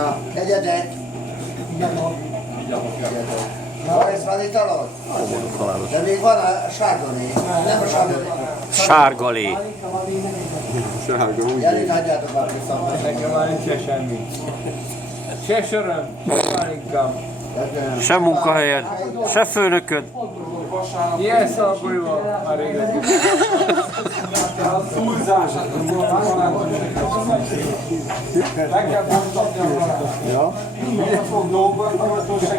Na, egyedet. Boris, van itt alól? De még van a sárgalé. Nem a sárgalé. Sárgalé. Gyerünk, hagyjátok a kiszabban. Nekem már nincs semmi. Se söröm, már inkább. Se munkahelyed, se főnököd. Ilyen szalgóival már régen. Túlzás. Meg kell mondani a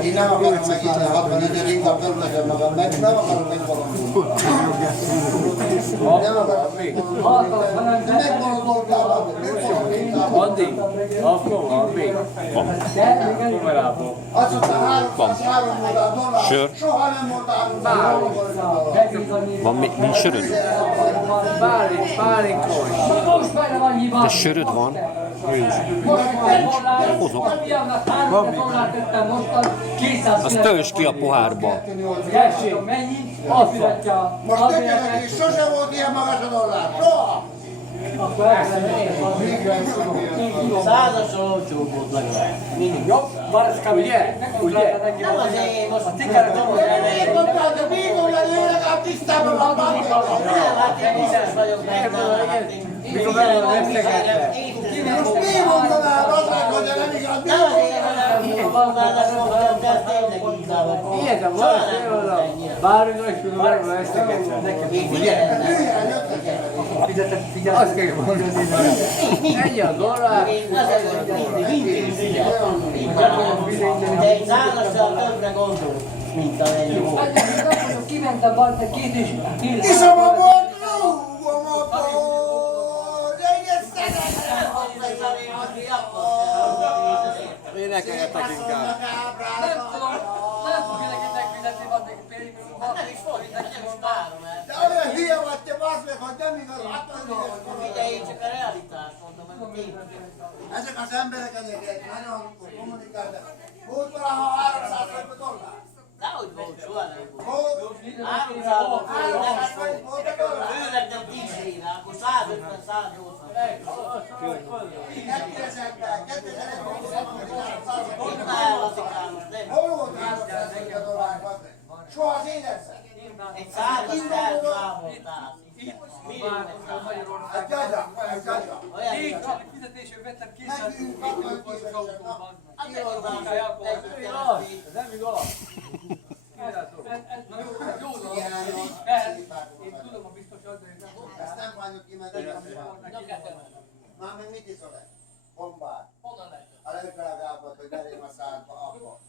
Én nem akarom meg itt a 64, inkább körülöttem magam meg, nem akarom meg valamit. Nem akarom még. De megmaradoltál, addig, akkor van még. Kamerából. azt mondta, 303 dollár, Sör. soha nem volt 303 dollár. Van mint söröd? Pálinkolj. De söröd van? Hozok. Azt töltsd ki a pohárba. Most tegyenek is, sose volt ilyen magas a dollár, soha! Százasról olcsóbb volt legalább. Jobb, Mariska, ugye? Ugye? Nem azért, most a tikára dobod el. Én mondtál, de még olyan legalább tisztában van bankban. Hát én biztos vagyok benne. Mikor velem veszegetnek. Most még mondanál, aznak, hogy nem igaz, Nem azért, hanem a bankárnak mondtam, de tényleg igazából. Ilyen, a valaki oda. Bármilyen is tudom, hogy veszegetnek. Még figyelem. Azt kell mondani. Ennyi a dollár. Én azért mindig figyelem. De egy százassal többre gondolok, mint amennyi volt. Kimentem Barte két és Iszom a bort, rúgom a bort, egyet szeretem. Énekeljetek inkább. nem tudom, nem fogja neked megfizetni, van neki például. Nem is volt, nem is várom el. De olyan hülye vagy te, bazd meg, hogy nem igaz, 60 éves korod. Ugye én csak a realitást mondom, meg a tényleg. Ezek az emberek ezeket nagyon kommunikálnak. Volt valaha 300 dollár? Dehogy volt, soha nem volt. Volt? 300 volt, Volt a dollár? főleg nem 10 éve, akkor 150-180. Megkérdezett meg, 2001-ben Ott már elvaszikál most, nem? hol volt 300 dollár, bazd meg? Soha az életben? Egy 100-as elszámoltál. Hát gyagya, hát gyagya. Olyan Én igaz. csak fizetésről vettem 200 Nekünk eurós autóban. Hát de orbán, Nem igaz. Jó dolog. Én tudom, a biztos az, hogy nem volt. Ezt nem bánjuk ki, mert már még mit iszol el? Bombát. Honnan lett? A legdrágábbat, hogy belém a szádba, abba.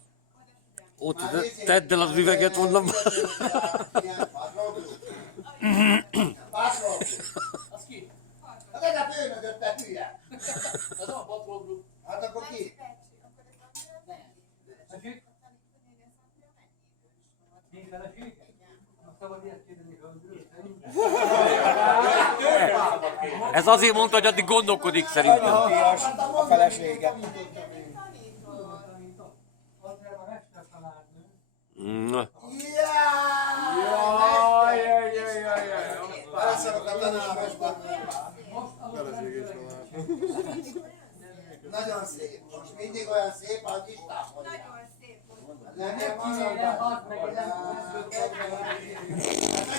Ott tedd el az üveget onnan. Pátról. Az ki? Hát ez a főnököt, te hülye. Az a Patrol Group. Hát akkor ki? Tessék? Nincs felesége? Szabad ilyet kérdezni, hogy Ez azért mondta, hogy addig gondolkodik szerintem. A felesége. Na. Beleszarok a tanárosba. Nagyon szép. Most mindig olyan szép, ahogy is tápolják. Nekem az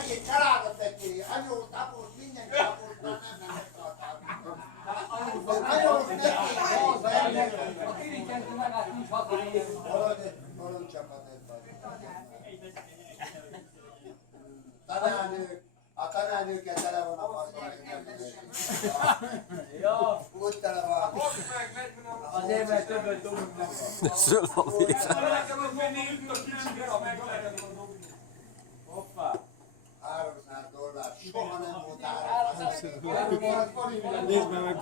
egy családot tettél, anyós, tapos, minden tapos, már nem megtartál. Anyós, tettél, a kirikentő megállt nincs hatalmas. bolond csapat ez vagy. A tanárnőkkel tele van a faszban. Úgy tele van. Azért, mert többet dobunk. Föl van véve. Hoppá. 300 dollár, soha nem volt 300. Nézd meg!